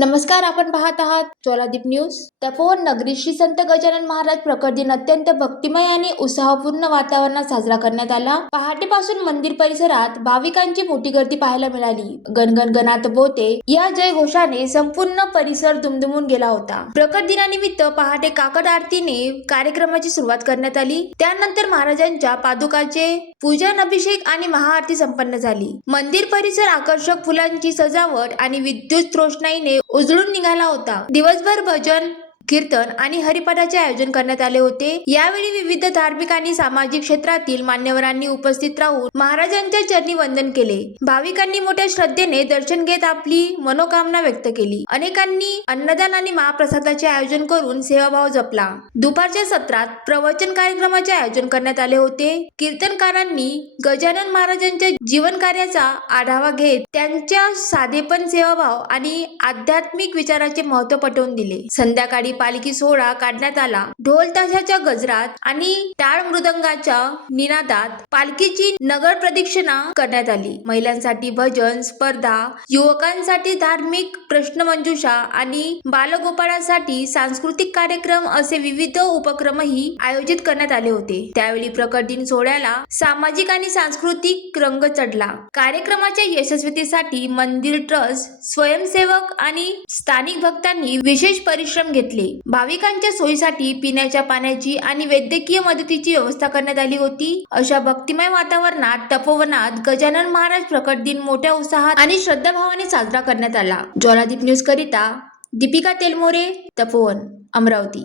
नमस्कार, आपण पाहत आहात ज्वालादीप न्यूज. तपोवन नगरी श्री संत गजानन महाराज प्रकट दिन अत्यंत भक्तिमय आणि उत्साहपूर्ण वातावरणात साजरा करण्यात आला. पहाटेपासून मंदिर परिसरात भाविकांची मोठी गर्दी पाहायला मिळाली. गणगण गणात बोते या जयघोषाने संपूर्ण परिसर दुमदुमून गेला होता. प्रकट दिनानिमित्त पहाटे काकड आरतीने कार्यक्रमाची सुरुवात करण्यात आली. त्यानंतर महाराजांच्या पादुकाचे पूजन, अभिषेक आणि महाआरती संपन्न झाली. मंदिर परिसर आकर्षक फुलांची सजावट आणि विद्युत रोषणाईने उजळून निघाला होता. दिवसभर भजन, कीर्तन आणि हरिपाठाचे आयोजन करण्यात आले होते. यावेळी विविध धार्मिक आणि सामाजिक क्षेत्रातील मान्यवरांनी उपस्थित राहून महाराजांच्या चरणी वंदन केले. भाविकांनी मोठ्या श्रद्धेने दर्शन घेत आपली मनोकामना व्यक्त केली. अनेकांनी अन्नदान आणि महाप्रसादाचे आयोजन करून सेवाभाव जपला. दुपारच्या सत्रात प्रवचन कार्यक्रमाचे आयोजन करण्यात आले होते. कीर्तनकारांनी गजानन महाराजांच्या जीवन कार्याचा आढावा घेत त्यांच्या साधेपण, सेवाभाव आणि आध्यात्मिक विचाराचे महत्त्व पटवून दिले. संध्याकाळी पालखी सोहळा काढण्यात आला. ढोल ताशाच्या गजरात आणि टाळ मृदंगाच्या निनादात पालखीची नगर प्रदक्षिणा करण्यात आली. महिलांसाठी भजन स्पर्धा, युवकांसाठी धार्मिक प्रश्नमंजुषा आणि बालगोपाळासाठी सांस्कृतिक कार्यक्रम असे विविध उपक्रमही आयोजित करण्यात आले होते. त्यावेळी प्रकट दिन सोहळ्याला सामाजिक आणि सांस्कृतिक रंग चढला. कार्यक्रमाच्या यशस्वीतेसाठी मंदिर ट्रस्ट, स्वयंसेवक आणि स्थानिक भक्तांनी विशेष परिश्रम घेतले. भाविकांच्या सोयीसाठी पिण्याच्या पाण्याची आणि वैद्यकीय मदतीची व्यवस्था करण्यात आली होती. अशा भक्तिमय वातावरणात तपोवनात गजानन महाराज प्रकट दिन मोठ्या उत्साहात आणि श्रद्धाभावाने साजरा करण्यात आला. ज्वालादीप न्यूज करिता दीपिका तेलमोरे, तपोवन, अमरावती.